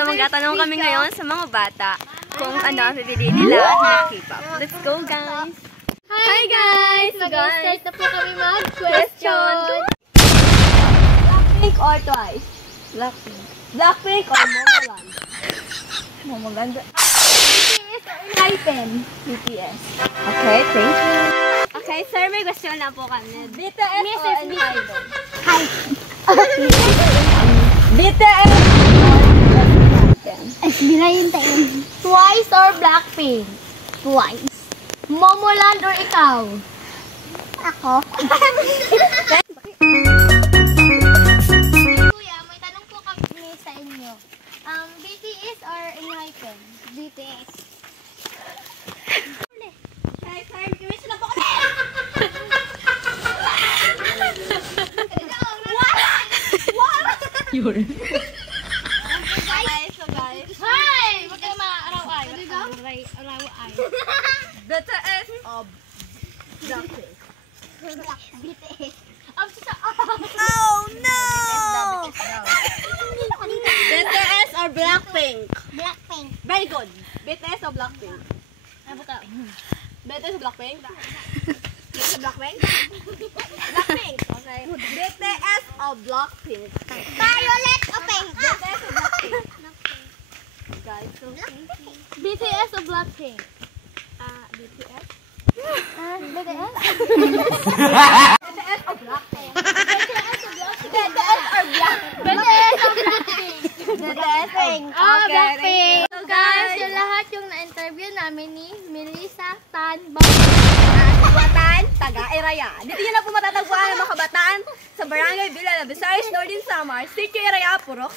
So magtatanong kami ngayon sa mga bata kung ano ang pipiliin nila na K-pop. Let's go, guys! Hi, guys! Mag-start na po kami mag-question. Blackpink or Twice? Blackpink. Blackpink or Momoland? Momoland. BTS or Enhypen? BTS. Okay, thank you. Okay, sir, may question na po kami. BTS or Enhypen? Hi. BTS SB na yung tayo. Twice or Blackpink? Twice. Momoland or ikaw? Ako. Kuya, may tanong po kami sa inyo. BTS or Enhypen? BTS. Hey, sir, kimis na po kami. Yun. Hi! Huwag kayo maaraw-ay. Araw-ay. BTS of Blackpink. BTS. Oh no! BTS or Blackpink? Blackpink. Very good. BTS or Blackpink? Ano ka? BTS or Blackpink? BTS or Blackpink? Blackpink, okay. BTS or Blackpink? Violet o pink? BTS or Blackpink? Guys, so BTS o Blackpink? BTS? BTS? BTS or Blackpink? BTS o Blackpink? BTS or Blackpink? BTS o Blackpink? Blackpink. Blackpink. So guys, yung lahat yung na-interview namin ni Melissa Tan Kabataan, taga-Iraya. Dito nyo na po matatagpuan ang mga kabataan sa Barangay Villa, Visayas, Northern Samar, City Iraya, Purok.